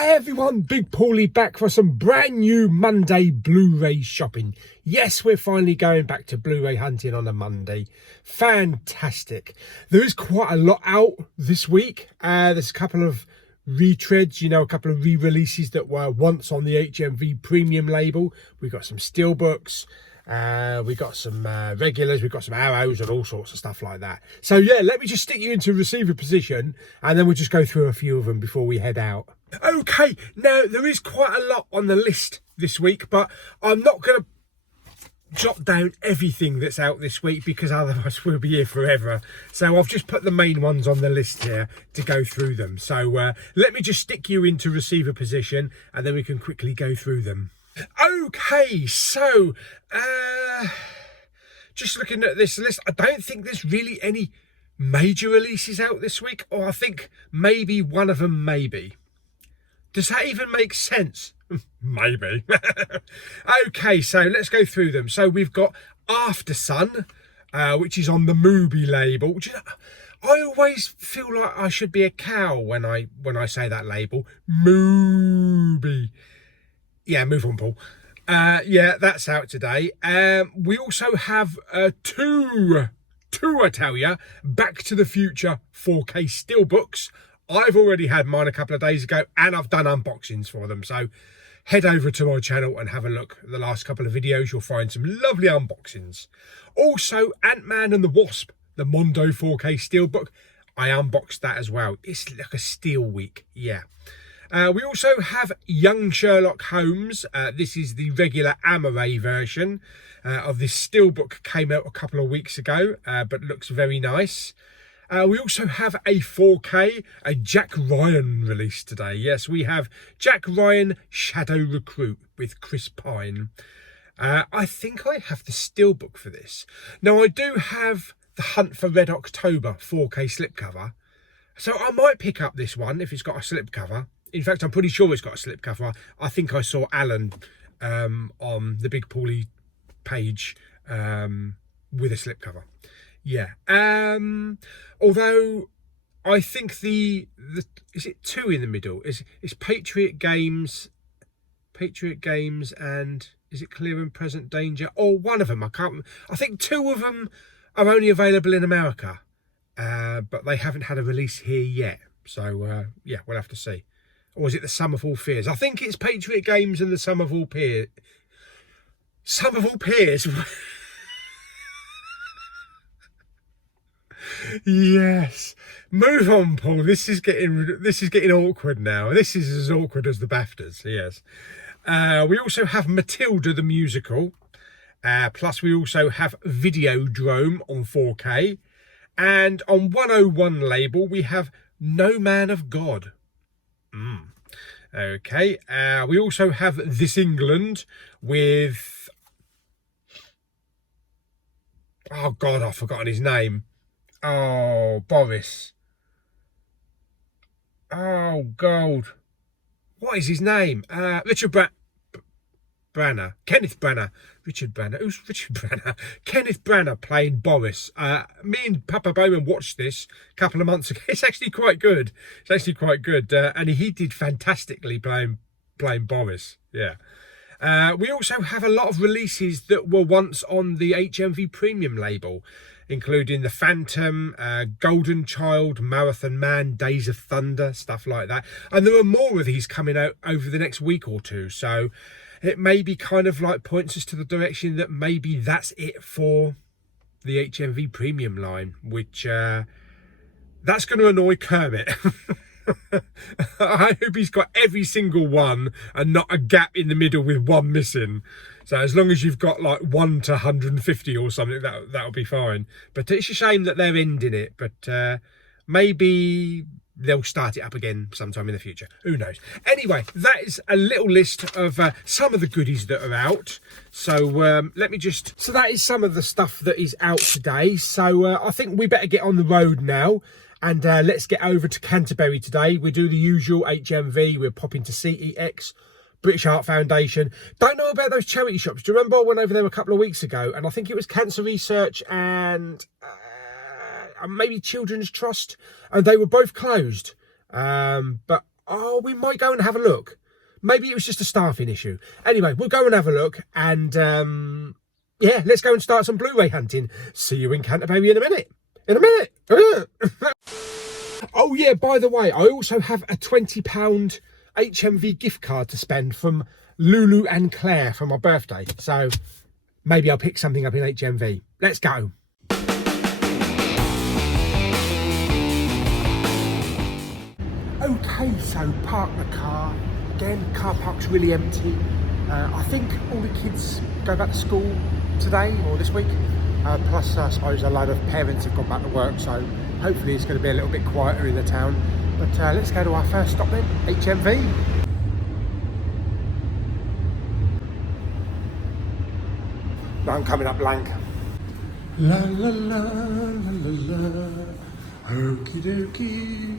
Hi everyone, Big Paulie back for some brand new Monday Blu-ray shopping. Yes, we're finally going back to Blu-ray hunting on a Monday. Fantastic. There is quite a lot out this week. There's a couple of retreads, a couple of re-releases that were once on the HMV premium label. We've got some steelbooks. We got some regulars, we've got some arrows and all sorts of stuff like that. So yeah, let me just stick you into receiver position and then we'll just go through a few of them before we head out. Okay, now there is quite a lot on the list this week, but I'm not going to jot down everything that's out this week because otherwise we'll be here forever. So I've just put the main ones on the list here to go through them. So let me just stick you into receiver position and then we can quickly go through them. Okay, so just looking at this list, I don't think there's really any major releases out this week, or I think maybe one of them maybe. Does that even make sense? Maybe. Okay, so let's go through them. So we've got Aftersun, which is on the Mubi label. I always feel like I should be a cow when I say that label. Mubi. Yeah, move on, Paul. Yeah, that's out today. We also have two, I tell ya, Back to the Future 4K steelbooks. I've already had mine a couple of days ago and I've done unboxings for them. So head over to my channel and have a look at the last couple of videos. You'll find some lovely unboxings. Also, Ant-Man and the Wasp, the Mondo 4K steelbook. I unboxed that as well. It's like a steel week, yeah. We also have Young Sherlock Holmes. This is the regular Amaray version of this steelbook. Came out a couple of weeks ago, but looks very nice. We also have a 4K, a Jack Ryan release today. Yes, we have Jack Ryan Shadow Recruit with Chris Pine. I think I have the steelbook for this. Now, I do have the Hunt for Red October 4K slipcover. So I might pick up this one if it's got a slipcover. In fact, I'm pretty sure it's got a slipcover. I think I saw Alan on the Big Paulie page with a slipcover. Yeah. Although I think the is it 2 in the middle? Is Patriot Games and is it Clear and Present Danger? Or one of them? I think 2 of them are only available in America, but they haven't had a release here yet. So yeah, we'll have to see. Or is it the Sum of All Fears? I think it's Patriot Games and the Sum of All Peers. Sum of All Peers. Yes. Move on, Paul. This is getting awkward now. This is as awkward as the BAFTAs. Yes. We also have Matilda the musical. Plus we also have Videodrome on 4K. And on 101 label we have No Man of God. Okay. We also have This England with... Oh, God, I've forgotten his name. Oh, Boris. Oh, God. What is his name? Richard Branagh. Kenneth Branagh. Richard Branagh. Who's Richard Branagh? Kenneth Branagh playing Boris. Me and Papa Bowman watched this a couple of months ago. It's actually quite good. It's actually quite good. And he did fantastically playing Boris. Yeah. We also have a lot of releases that were once on the HMV Premium label, including The Phantom, Golden Child, Marathon Man, Days of Thunder, stuff like that. And there are more of these coming out over the next week or two. So it maybe kind of like points us to the direction that maybe that's it for the HMV Premium line, which that's going to annoy Kermit. I hope he's got every single one and not a gap in the middle with one missing. So as long as you've got like 1 to 150 or something, that'll be fine. But it's a shame that they're ending it. But maybe they'll start it up again sometime in the future. Who knows? Anyway, that is a little list of some of the goodies that are out. So let me just... So that is some of the stuff that is out today. So I think we better get on the road now. And let's get over to Canterbury today. We do the usual HMV. We're popping to CEX, British Heart Foundation. Don't know about those charity shops. Do you remember I went over there a couple of weeks ago? And I think it was Cancer Research and maybe Children's Trust. And they were both closed. But Oh, we might go and have a look. Maybe it was just a staffing issue. Anyway, we'll go and have a look. And, yeah, let's go and start some Blu-ray hunting. See you in Canterbury in a minute. In a minute. Oh, yeah, by the way, I also have a £20 HMV gift card to spend from Lulu and Claire for my birthday. So maybe I'll pick something up in HMV. Let's go. Okay, so park the car. Again, car park's really empty. I think all the kids go back to school today or this week. Plus, I suppose a load of parents have gone back to work, so hopefully it's going to be a little bit quieter in the town. But let's go to our first stop then, HMV. No, I'm coming up blank. La la la la la la, okie dokie.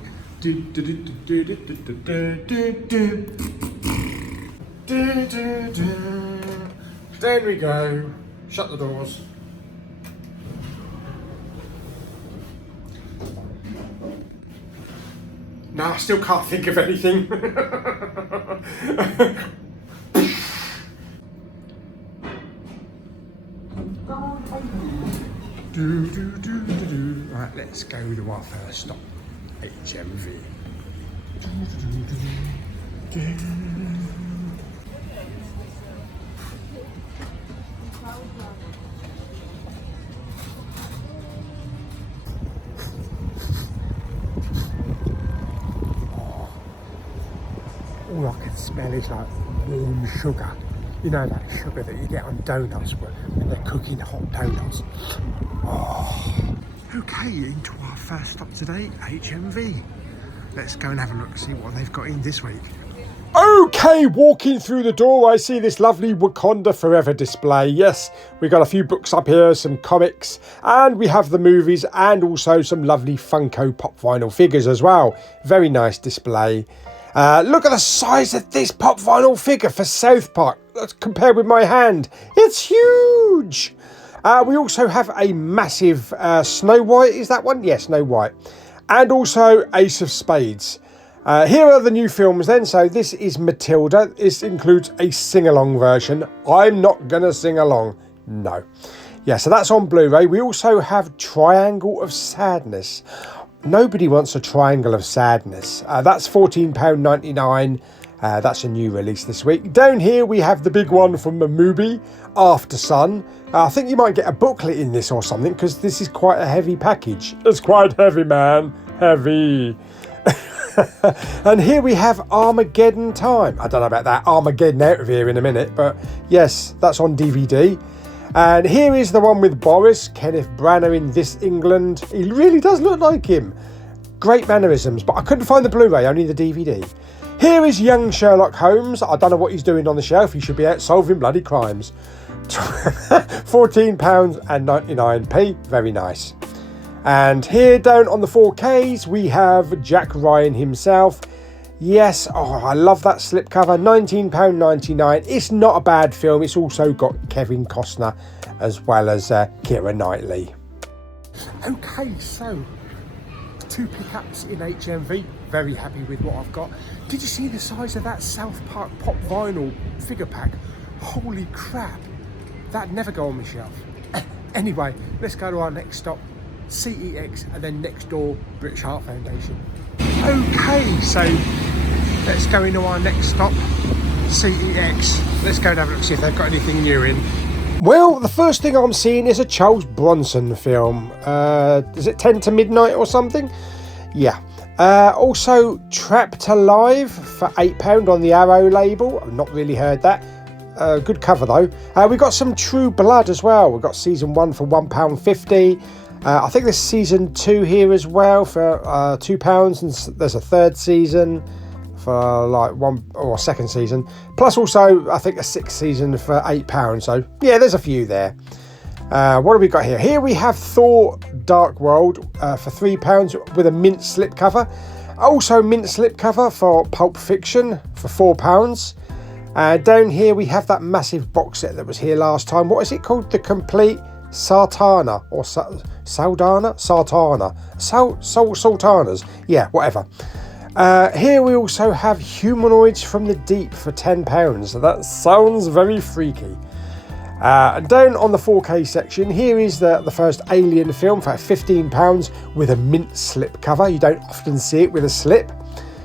There we go. Shut the doors. No, I still can't think of anything. Right, let's go to our first stop, HMV. All I can smell is like warm sugar. You know that sugar that you get on donuts when they're cooking hot donuts. Oh. Okay, into our first stop today, HMV. Let's go and have a look, see what they've got in this week. Okay, walking through the door, I see this lovely Wakanda Forever display. Yes, we got a few books up here, some comics, and we have the movies and also some lovely Funko Pop vinyl figures as well. Very nice display. Look at the size of this pop vinyl figure for South Park. Let's compare with my hand. It's huge. We also have a massive Snow White. Is that one? Yes, Snow White. And also Ace of Spades. Here are the new films then. So this is Matilda. This includes a sing-along version. I'm not going to sing along. No. Yeah, so that's on Blu-ray. We also have Triangle of Sadness. Nobody wants a Triangle of Sadness. That's £14.99. That's a new release this week. Down here we have the big one from the movie, After Sun. I think you might get a booklet in this or something because this is quite a heavy package. It's quite heavy, man. Heavy. And here we have Armageddon Time. I don't know about that. Armageddon out of here in a minute. But yes, that's on DVD. And here is the one with Boris, Kenneth Branagh in This England. He really does look like him. Great mannerisms, but I couldn't find the Blu-ray, only the DVD. Here is young Sherlock Holmes. I don't know what he's doing on the shelf. He should be out solving bloody crimes. £14.99. Very nice. And here down on the 4Ks, we have Jack Ryan himself. Yes, oh, I love that slipcover, £19.99. It's not a bad film. It's also got Kevin Costner as well as Keira Knightley. Okay, so 2 pickups in HMV. Very happy with what I've got. Did you see the size of that South Park pop vinyl figure pack? Holy crap. That'd never go on my shelf. Anyway, let's go to our next stop, CEX, and then next door, British Heart Foundation. Okay, so let's go into our next stop, CEX. Let's go and have a look, see if they've got anything new in. Well, the first thing I'm seeing is a Charles Bronson film. Is it 10 to Midnight or something? Yeah. Also, Trapped Alive for £8 on the Arrow label. I've not really heard that. Good cover though. We've got some True Blood as well. We've got season 1 for £1.50. I think there's season 2 here as well for £2, and there's a third season for like second season. Plus also I think a 6th season for £8. So yeah, there's a few there. What have we got here? Here we have Thor Dark World for £3 with a mint slipcover. Also mint slipcover for Pulp Fiction for £4. Down here we have that massive box set that was here last time. What is it called? The Complete Sartana or Saldana? Sartana. Sultanas. Yeah, whatever. Here we also have Humanoids from the Deep for £10. So that sounds very freaky. And down on the 4K section, here is the first Alien film for £15 with a mint slip cover. You don't often see it with a slip.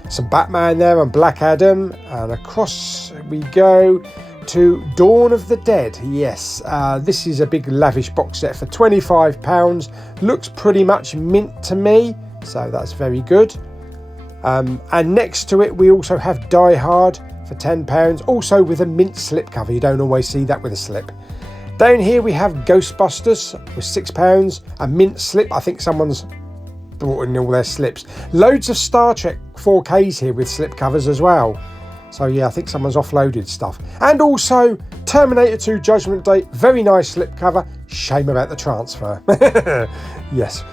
Some Batman there and Black Adam. And across we go to Dawn of the Dead. Yes, this is a big lavish box set for £25. Looks pretty much mint to me, so that's very good. And next to it we also have Die Hard for £10, also with a mint slip cover. You don't always see that with a slip. Down here we have Ghostbusters with £6, a mint slip. I think someone's brought in all their slips. Loads of Star Trek 4Ks here with slip covers as well. So yeah, I think someone's offloaded stuff. And also Terminator 2 Judgment Day, very nice slip cover. Shame about the transfer. Yes.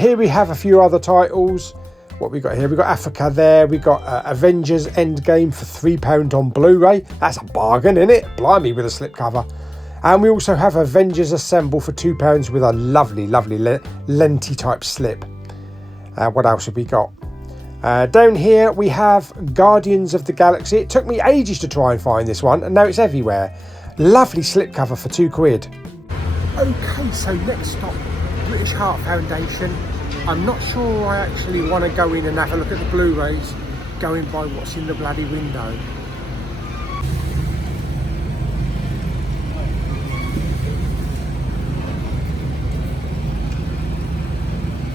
Here we have a few other titles. What we got here? We got Africa there. We got Avengers Endgame for £3 on Blu-ray. That's a bargain, isn't it? Blimey, with a slipcover. And we also have Avengers Assemble for £2 with a lovely, lovely lenty type slip. What else have we got? Down here we have Guardians of the Galaxy. It took me ages to try and find this one, and now it's everywhere. Lovely slipcover for £2. Okay, so next stop, British Heart Foundation. I'm not sure I actually want to go in and have a look at the Blu-rays, going by what's in the bloody window.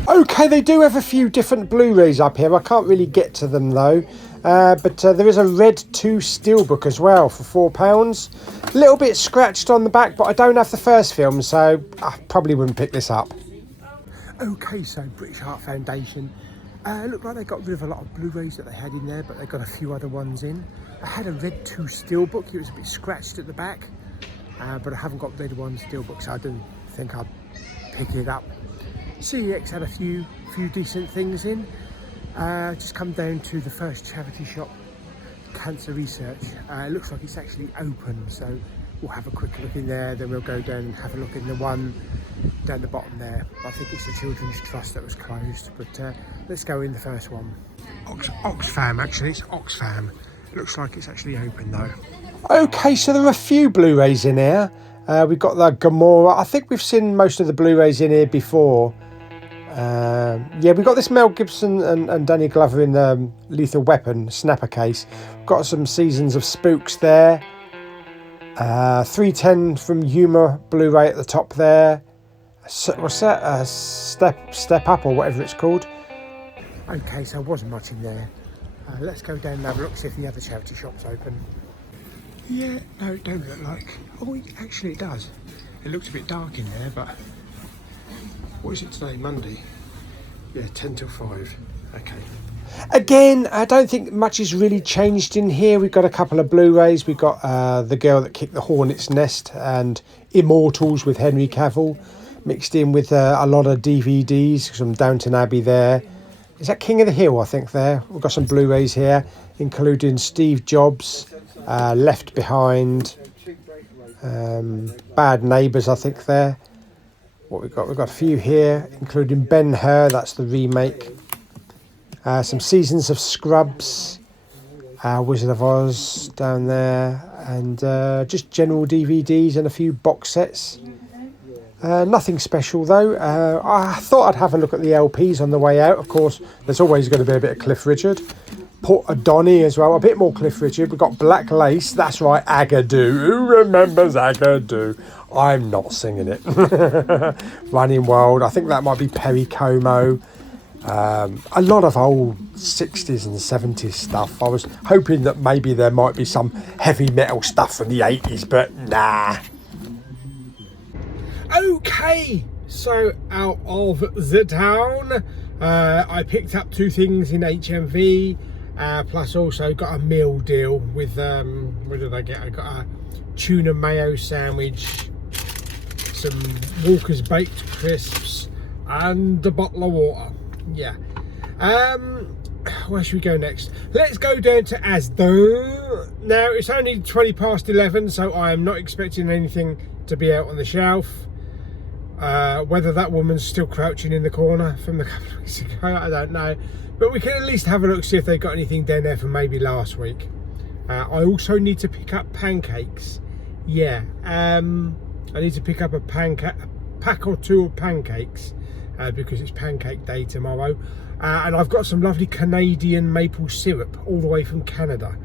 Okay, they do have a few different Blu-rays up here. I can't really get to them though. But there is a Red 2 Steelbook as well for £4. A little bit scratched on the back, but I don't have the first film, so I probably wouldn't pick this up. Okay, so British Heart Foundation. Looked like they got rid of a lot of Blu-rays that they had in there, but they got a few other ones in. I had a Red 2 Steelbook. It was a bit scratched at the back, but I haven't got Red 1 Steelbook, so I didn't think I'd pick it up. CEX had a few decent things in. Just come down to the first charity shop, Cancer Research. It looks like it's actually open, so we'll have a quick look in there, then we'll go down and have a look in the one down the bottom there. I think it's the Children's Trust that was closed, but let's go in the first one. Oxfam, actually, it's Oxfam. Looks like it's actually open though. Okay, so there are a few Blu-rays in here. We've got the Gamora. I think we've seen most of the Blu-rays in here before. Yeah, we've got this Mel Gibson and Danny Glover in the Lethal Weapon snapper case. We've got some Seasons of Spooks there. 310 from Humour Blu-ray at the top there. What's that? Step Up or whatever it's called. Okay, so there wasn't much in there. Let's go down and have a look, see if the other charity shop's open. Yeah, no, it don't look like. Oh, actually it does. It looks a bit dark in there, but what is it today? Monday? Yeah, 10 till 5. Okay. Again, I don't think much has really changed in here. We've got a couple of Blu-rays. We've got The Girl That Kicked the Hornet's Nest and Immortals with Henry Cavill, mixed in with a lot of DVDs, some Downton Abbey there. Is that King of the Hill, I think, there? We've got some Blu-rays here, including Steve Jobs, Left Behind, Bad Neighbours, I think, there. What we've got a few here, including Ben-Hur, that's the remake. Some Seasons of Scrubs, Wizard of Oz down there, and just general DVDs and a few box sets. Nothing special though. I thought I'd have a look at the LPs on the way out. Of course, there's always going to be a bit of Cliff Richard. Port Adonny as well, a bit more Cliff Richard. We've got Black Lace, that's right, Agadoo. Who remembers Agadoo? I'm not singing it. Running Wild, I think that might be Perry Como. A lot of old 60s and 70s stuff. I was hoping that maybe there might be some heavy metal stuff from the 80s, but nah. Okay, so out of the town, I picked up 2 things in HMV, plus also got a meal deal with, what did I get? I got a tuna mayo sandwich, some Walker's Baked Crisps, and a bottle of water. Yeah. Where should we go next? Let's go down to Asda. Now, it's only 20 past 11, so I am not expecting anything to be out on the shelf. Whether that woman's still crouching in the corner from a couple of weeks ago, I don't know. But we can at least have a look, see if they've got anything down there from maybe last week. I also need to pick up pancakes. Yeah, I need to pick up a pack or two of pancakes because it's pancake day tomorrow. And I've got some lovely Canadian maple syrup all the way from Canada.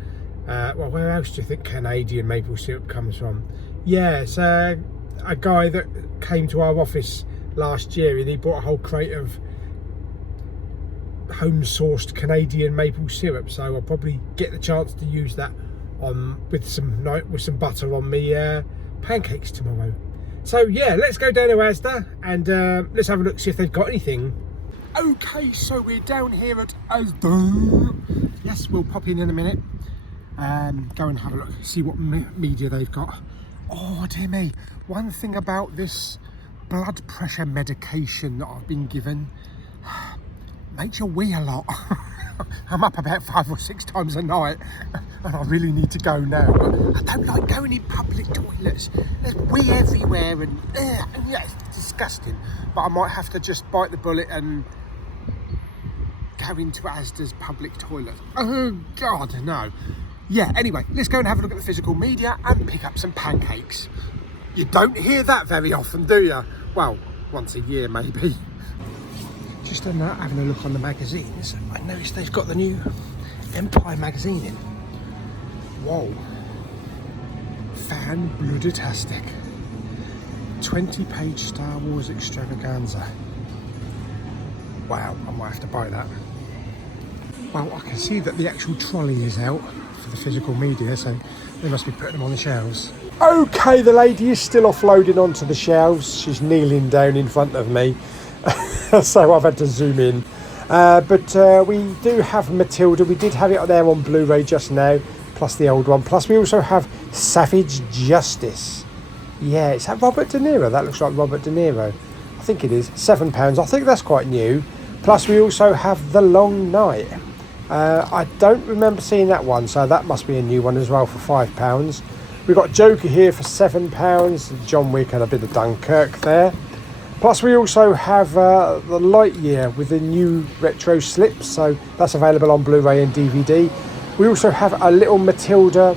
Well, where else do you think Canadian maple syrup comes from? Yeah, it's a guy that came to our office last year and he bought a whole crate of home-sourced Canadian maple syrup. So I'll probably get the chance to use that with some butter on me pancakes tomorrow. So yeah, let's go down to Asda and let's have a look, see if they've got anything. Okay, so we're down here at Asda. Yes, we'll pop in a minute. Go and have a look, see what media they've got. Oh dear me, one thing about this blood pressure medication that I've been given makes you wee a lot. I'm up about 5 or 6 times a night and I really need to go now, but I don't like going in public toilets. There's wee everywhere and yeah, it's disgusting. But I might have to just bite the bullet and go into Asda's public toilet. Oh God, no. Yeah, anyway, let's go and have a look at the physical media and pick up some pancakes. You don't hear that very often, do you? Well, once a year maybe. Just on that, having a look on the magazines, I noticed they've got the new Empire magazine in. Whoa. Fan-blooditastic. 20-page Star Wars extravaganza. Wow, I might have to buy that. Well, I can see that the actual trolley is out for the physical media, so they must be putting them on the shelves. Okay, the lady is still offloading onto the shelves. She's kneeling down in front of me. So I've had to zoom in. But we do have Matilda. We did have it there on Blu-ray just now, plus the old one. Plus we also have Savage Justice. Yeah, is that Robert De Niro? That looks like Robert De Niro. I think it is. £7. I think that's quite new. Plus we also have The Long Night. I don't remember seeing that one, so that must be a new one as well for £5. We've got Joker here for £7. John Wick and a bit of Dunkirk there. Plus we also have the Lightyear with the new retro slips, so that's available on Blu-ray and DVD. We also have a little Matilda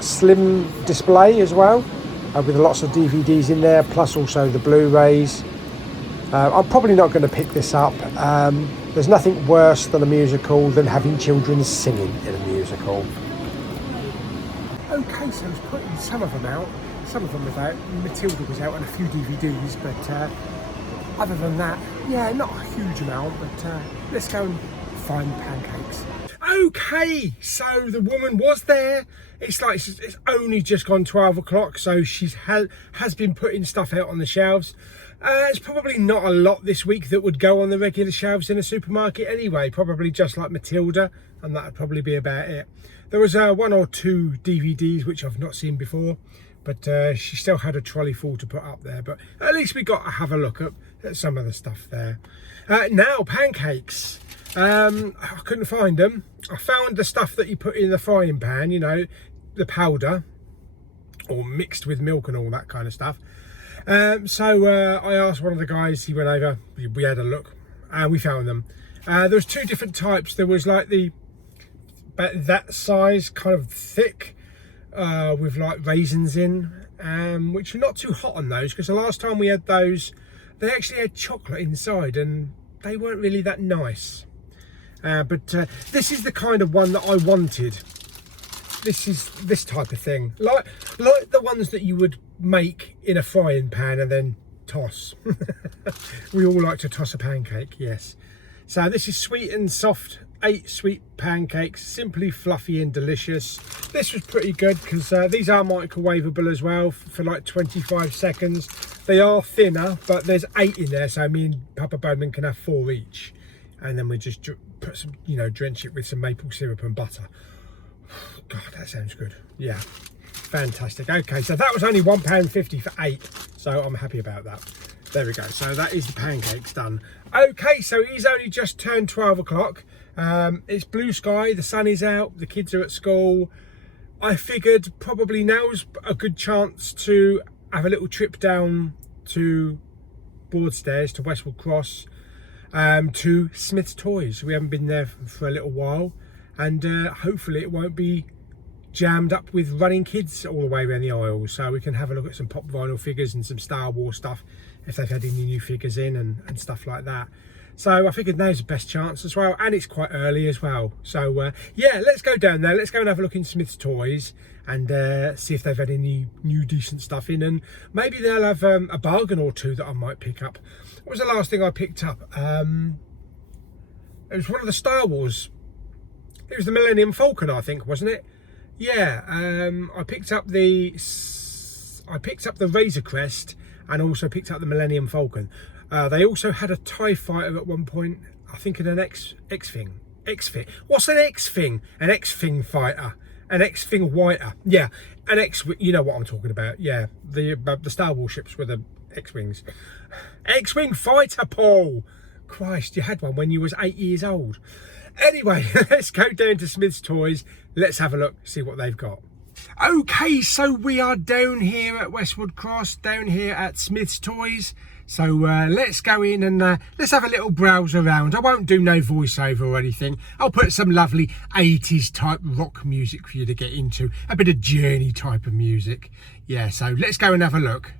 slim display as well, with lots of DVDs in there, plus also the Blu-rays. I'm probably not going to pick this up. There's nothing worse than a musical than having children singing in a musical. Okay, so I was putting some of them out. Some of them without. Matilda was out on a few DVDs, but other than that, yeah, not a huge amount, but let's go and find pancakes. Okay, so the woman was there. It's like it's only just gone 12 o'clock, so she has been putting stuff out on the shelves. It's probably not a lot this week that would go on the regular shelves in a supermarket anyway, probably just like Matilda, and that'd probably be about it. There was 1 or 2 DVDs which I've not seen before, but she still had a trolley full to put up there, but at least we got to have a look at some of the stuff there. Now, pancakes. I couldn't find them. I found the stuff that you put in the frying pan, you know, the powder, or mixed with milk and all that kind of stuff. So I asked one of the guys, he went over, we had a look, and we found them. There was 2 different types. There was like about that size, kind of thick, with like raisins in, which are not too hot on those, because the last time we had those, they actually had chocolate inside, and they weren't really that nice. But this is the kind of one that I wanted. This is this type of thing, like the ones that you would make in a frying pan and then toss. We all like to toss a pancake, yes. So this is sweet and soft 8 sweet pancakes, simply fluffy and delicious. This was pretty good because these are microwavable as well for like 25 seconds. They are thinner, but there's 8 in there, so me and Papa Bowman can have 4 each. And then we just put some, you know, drench it with some maple syrup and butter. God, that sounds good. Yeah, fantastic. Okay, so that was only £1.50 for 8, so I'm happy about that. There we go. So that is the pancakes done. Okay, so he's only just turned 12 o'clock. It's blue sky, the sun is out, the kids are at school. I figured probably now's a good chance to have a little trip down to Broadstairs, to Westwood Cross, to Smith's Toys. We haven't been there for a little while, and hopefully it won't be jammed up with running kids all the way around the aisles, so we can have a look at some pop vinyl figures and some Star Wars stuff if they've had any new figures in and stuff like that. So I figured now's the best chance as well, and it's quite early as well. So yeah, let's go down there, let's go and have a look in Smith's Toys and see if they've had any new decent stuff in, and maybe they'll have a bargain or two that I might pick up. What was the last thing I picked up? It was one of the Star Wars. It was the Millennium Falcon, I think, wasn't it? Yeah, I picked up the Razor Crest and also picked up the Millennium Falcon. They also had a TIE fighter at one point, I think, in an X-Fing. What's an X-Fing? An X-Fing fighter. An X-Fing whiter. Yeah, an X, you know what I'm talking about. Yeah, the Star Wars ships with the X-Wings. X-Wing fighter, Paul. Christ, you had one when you was 8 years old. Anyway, let's go down to Smith's Toys. Let's have a look, see what they've got. Okay, so we are down here at Westwood Cross, down here at Smith's Toys. So let's go in and let's have a little browse around. I won't do no voiceover or anything. I'll put some lovely 80s type rock music for you to get into. A bit of Journey type of music. Yeah, so let's go and have a look.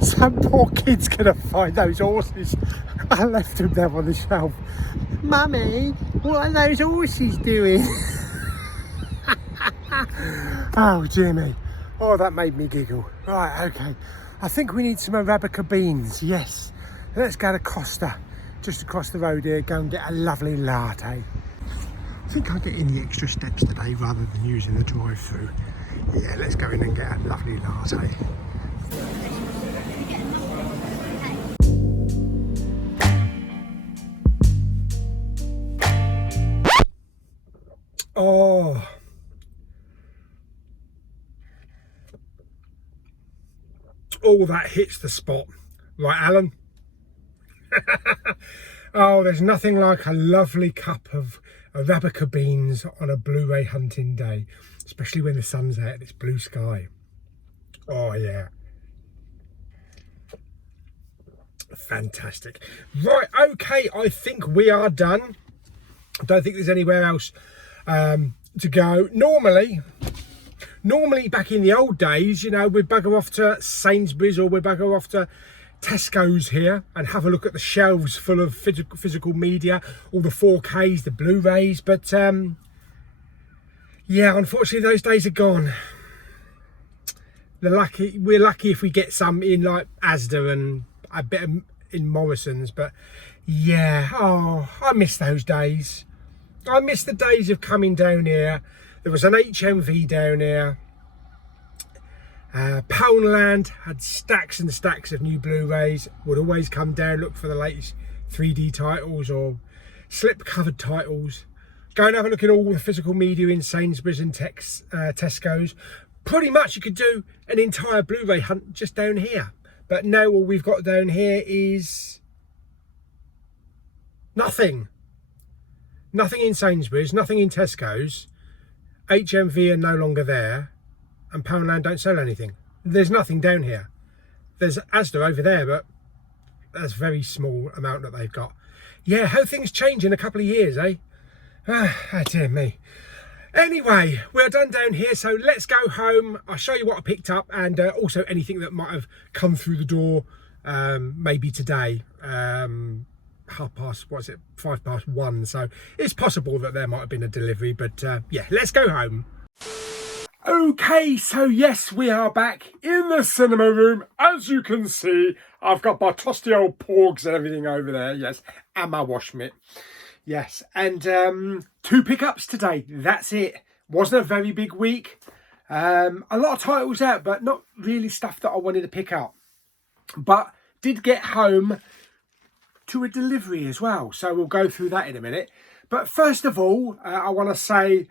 Some poor kid's gonna find those horses. I left them there on the shelf. Mummy, what are those horses doing? Oh, Jimmy. Oh, that made me giggle. Right, okay. I think we need some Arabica beans, yes. Let's go to Costa, just across the road here, go and get a lovely latte. I think I'll get in the extra steps today rather than using the drive-through. Yeah, let's go in and get a lovely latte. Oh, that hits the spot. Right, Alan? Oh, there's nothing like a lovely cup of Arabica beans on a Blu-ray hunting day, especially when the sun's out and it's blue sky. Oh, yeah. Fantastic. Right, okay, I think we are done. I don't think there's anywhere else to go. Normally back in the old days, you know, we'd bugger off to Sainsbury's or we'd bugger off to Tesco's here and have a look at the shelves full of physical media, all the 4Ks, the Blu-rays, but yeah, unfortunately those days are gone. We're lucky if we get some in like Asda and a bit in Morrison's, but yeah, oh, I miss those days. I miss the days of coming down here. There was an HMV down here. Poundland had stacks and stacks of new Blu-rays. Would always come down, look for the latest 3D titles or slip-covered titles. Go and have a look at all the physical media in Sainsbury's and Tesco's. Pretty much you could do an entire Blu-ray hunt just down here. But now all we've got down here is nothing. Nothing in Sainsbury's, nothing in Tesco's. HMV are no longer there. And Poundland don't sell anything. There's nothing down here. There's Asda over there, but that's a very small amount that they've got. Yeah, how things change in a couple of years, eh? Ah, dear me. Anyway, we're done down here, so let's go home. I'll show you what I picked up and also anything that might have come through the door maybe today. 1:05, so it's possible that there might have been a delivery, but yeah, let's go home. Okay, so yes, we are back in the cinema room. As you can see, I've got my trusty old porgs and everything over there, yes, and my wash mitt. Yes, and 2 pickups today, that's it. Wasn't a very big week. A lot of titles out, but not really stuff that I wanted to pick up. But did get home to a delivery as well, so we'll go through that in a minute. But first of all, I want to say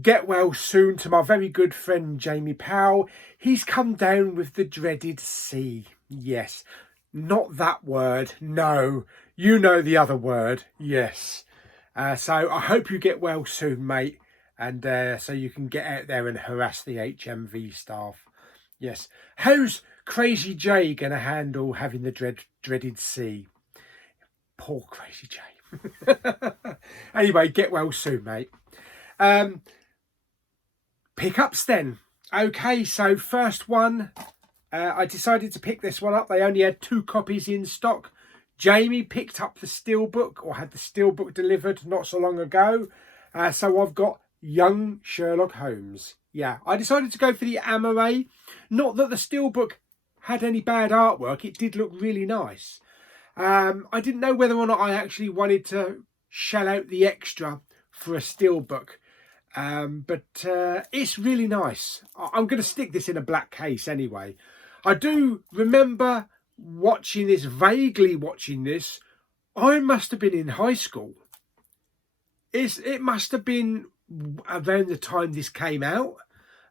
get well soon to my very good friend Jamie Powell. He's come down with the dreaded C. Yes, not that word, no, you know the other word, yes. So I hope you get well soon, mate, and so you can get out there and harass the HMV staff. Yes, how's Crazy J gonna handle having the dreaded C? Poor Crazy J. Anyway, get well soon, mate. Pickups then. Okay, so first one, I decided to pick this one up. They only had 2 copies in stock. Jamie picked up the Steelbook, or had the Steelbook delivered not so long ago. So I've got Young Sherlock Holmes. Yeah, I decided to go for the Amaray. Not that the Steelbook had any bad artwork. It did look really nice. I didn't know whether or not I actually wanted to shell out the extra for a Steelbook. But it's really nice. I'm going to stick this in a black case anyway. I do remember vaguely watching this. I must have been in high school. It must have been around the time this came out.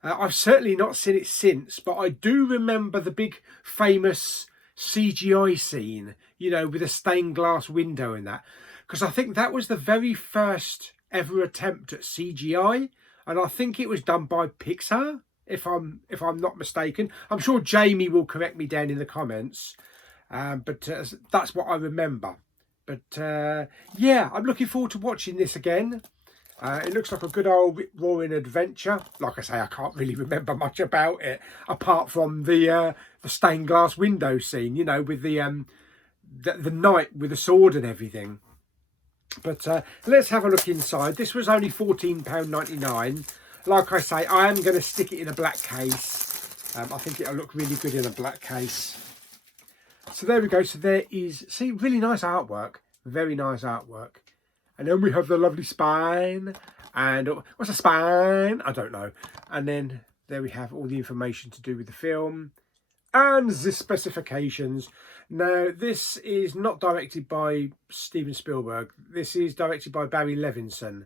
I've certainly not seen it since, but I do remember the big famous CGI scene, you know, with a stained glass window and that. Because I think that was the very first ever attempt at CGI, and I think it was done by Pixar, if I'm not mistaken. I'm sure Jamie will correct me down in the comments, but that's what I remember. But yeah, I'm looking forward to watching this again. It looks like a good old roaring adventure. Like I say, I can't really remember much about it apart from the stained glass window scene, you know, with the knight with the sword and everything. But let's have a look inside. This was only £14.99. Like I say, I am going to stick it in a black case. I think it'll look really good in a black case. So there we go. So there is, see, really nice artwork. Very nice artwork. And then we have the lovely spine. And what's a spine? I don't know. And then there we have all the information to do with the film. And the specifications. Now, this is not directed by Steven Spielberg. This is directed by Barry Levinson.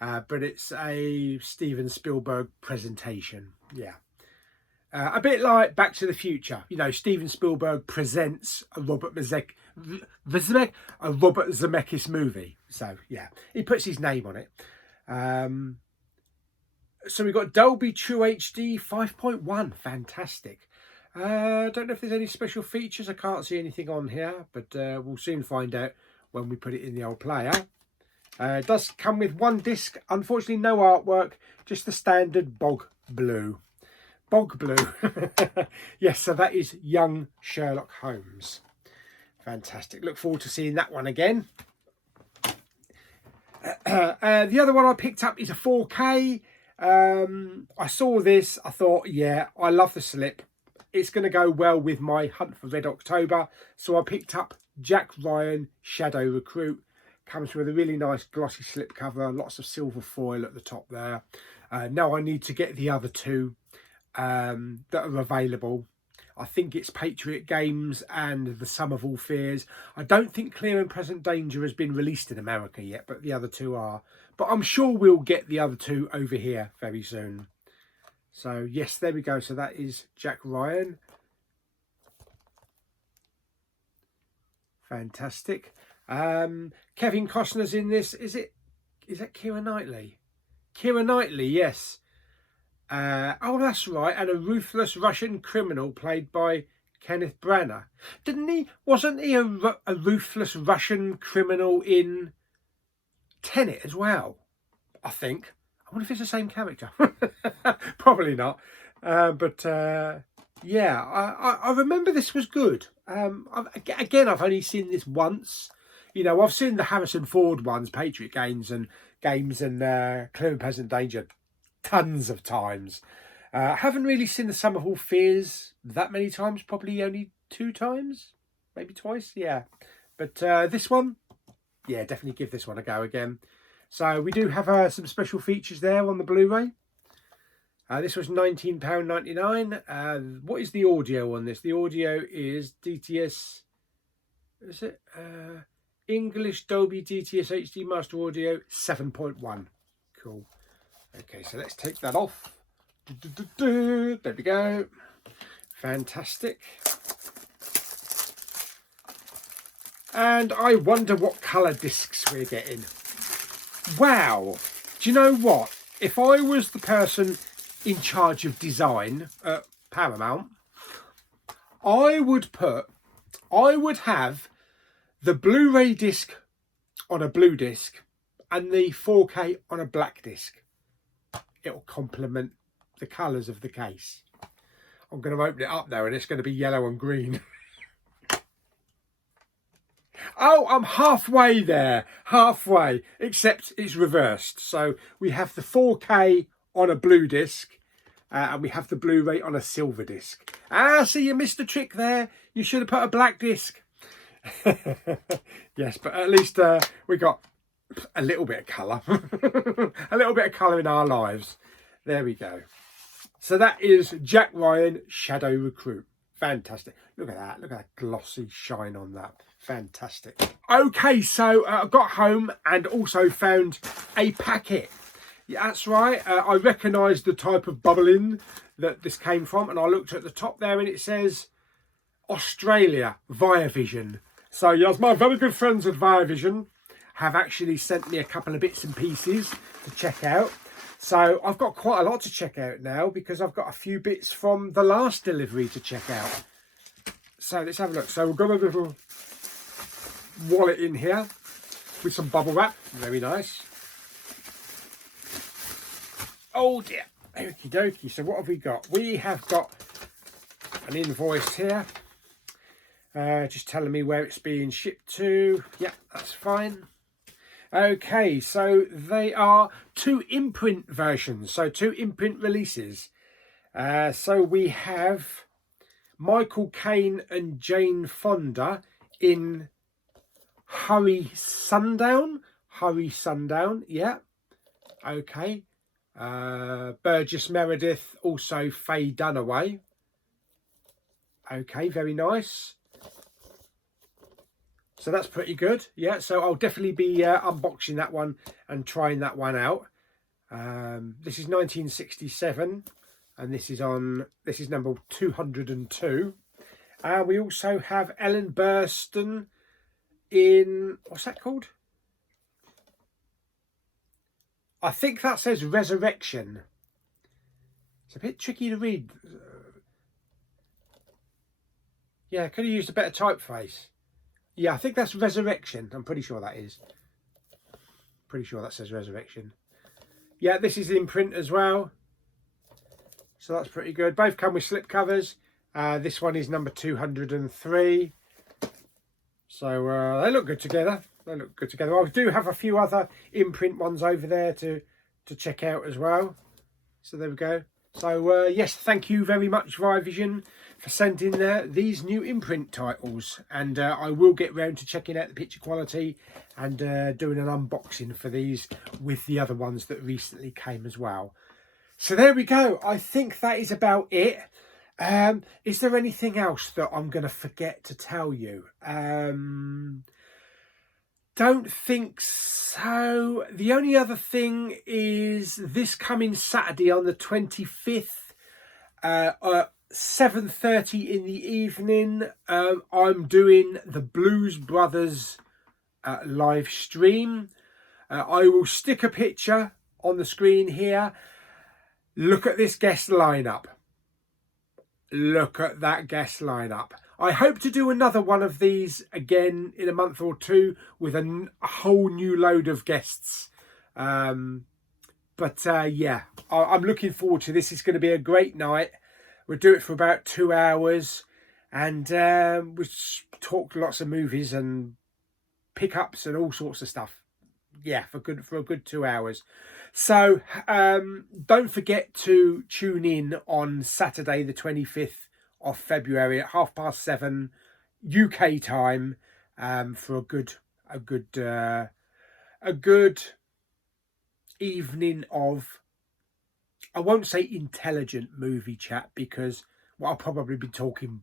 But it's a Steven Spielberg presentation. Yeah. A bit like Back to the Future. You know, Steven Spielberg presents a Robert Zemeckis movie. So, yeah, he puts his name on it. So we've got Dolby True HD 5.1. Fantastic. I don't know if there's any special features. I can't see anything on here, but we'll soon find out when we put it in the old player. It does come with one disc. Unfortunately, no artwork, just the standard bog blue. Bog blue. Yes, so that is Young Sherlock Holmes. Fantastic. Look forward to seeing that one again. The other one I picked up is a 4K. I saw this. I thought, yeah, I love the slip. It's going to go well with my Hunt for Red October. So I picked up Jack Ryan Shadow Recruit. Comes with a really nice glossy slip cover. Lots of silver foil at the top there. Now I need to get the other two that are available. I think it's Patriot Games and The Sum of All Fears. I don't think Clear and Present Danger has been released in America yet, but the other two are. But I'm sure we'll get the other two over here very soon. So, yes, there we go. So that is Jack Ryan. Fantastic. Kevin Costner's in this. Is that Keira Knightley? Keira Knightley, yes. Oh, that's right. And a ruthless Russian criminal played by Kenneth Branagh. Wasn't he a ruthless Russian criminal in Tenet as well? I think. I wonder if it's the same character. Probably not. Yeah, I remember this was good. Again, I've only seen this once. You know, I've seen the Harrison Ford ones, Patriot Games and Clear and Present Danger, tons of times. Haven't really seen The Sum of All Fears that many times. Probably only 2 times, maybe twice. Yeah, but this one, yeah, definitely give this one a go again. So we do have some special features there on the Blu-ray. This was £19.99. What is the audio on this? The audio is DTS. Is it English Dolby DTS HD Master Audio 7.1. Cool. Okay, so let's take that off. There we go. Fantastic. And I wonder what colour discs we're getting. Wow. Do you know what? If I was the person in charge of design at Paramount, I would have the Blu-ray disc on a blue disc and the 4K on a black disc. It'll complement the colours of the case. I'm going to open it up now and it's going to be yellow and green. Oh, I'm halfway there. Halfway. Except it's reversed. So we have the 4K on a blue disc. And we have the Blu-ray on a silver disc. Ah, see, you missed the trick there. You should have put a black disc. Yes, but at least we got a little bit of colour. A little bit of colour in our lives. There we go. So that is Jack Ryan Shadow Recruit. Fantastic. Look at that. Look at that glossy shine on that. Fantastic. Okay, so I got home and also found a packet. Yeah, that's right. I recognised the type of bubbling that this came from, and I looked at the top there and it says Australia, Viavision. So yes, my very good friends at Viavision have actually sent me a couple of bits and pieces to check out. So I've got quite a lot to check out now because I've got a few bits from the last delivery to check out. So let's have a look. So we've got a little wallet in here with some bubble wrap. Very nice. Oh dear. Okie dokie. So what have we got? We have got an invoice here. Just telling me where it's being shipped to. Yeah, that's fine. Okay, so they are 2 imprint versions. So 2 imprint releases. So we have Michael Caine and Jane Fonda in Hurry Sundown. Hurry Sundown, yeah. Okay. Burgess Meredith, also Faye Dunaway. Okay, very nice. So that's pretty good. Yeah, so I'll definitely be unboxing that one and trying that one out. This is 1967. and this is number 202. And we also have Ellen Burstyn in, what's that called? I think that says Resurrection. It's a bit tricky to read. Yeah, could have used a better typeface. Yeah, I think that's Resurrection. I'm pretty sure that is. Pretty sure that says Resurrection. Yeah, this is in print as well. So that's pretty good. Both come with slip covers. This one is number 203. So they look good together. They look good together. I do have a few other imprint ones over there to check out as well. So there we go. So yes, thank you very much, Vivision, for sending these new imprint titles. And I will get round to checking out the picture quality and doing an unboxing for these with the other ones that recently came as well. So there we go. I think that is about it. Is there anything else that I'm going to forget to tell you? Don't think so. The only other thing is this coming Saturday on the 25th at 7:30 in the evening. I'm doing the Blues Brothers live stream. I will stick a picture on the screen here. Look at this guest lineup. Look at that guest lineup. I hope to do another one of these again in a month or two with a whole new load of guests. Yeah, I'm looking forward to this. It's going to be a great night. We'll do it for about 2 hours, and we'll talk lots of movies and pickups and all sorts of stuff. Yeah, for a good 2 hours. So don't forget to tune in on Saturday the 25th of February at 7:30 UK time for a good evening of, I won't say intelligent movie chat, because I'll probably be talking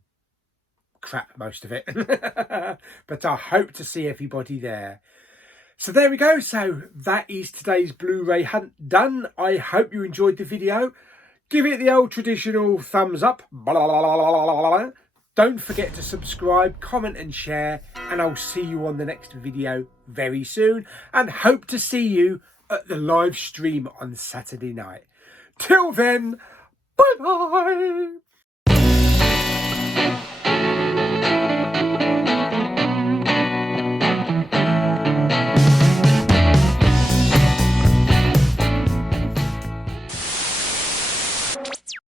crap most of it. But I hope to see everybody there. So there we go. So that is today's Blu-ray hunt done. I hope you enjoyed the video. Give it the old traditional thumbs up. Don't forget to subscribe, comment and share. And I'll see you on the next video very soon. And hope to see you at the live stream on Saturday night. Till then, bye-bye.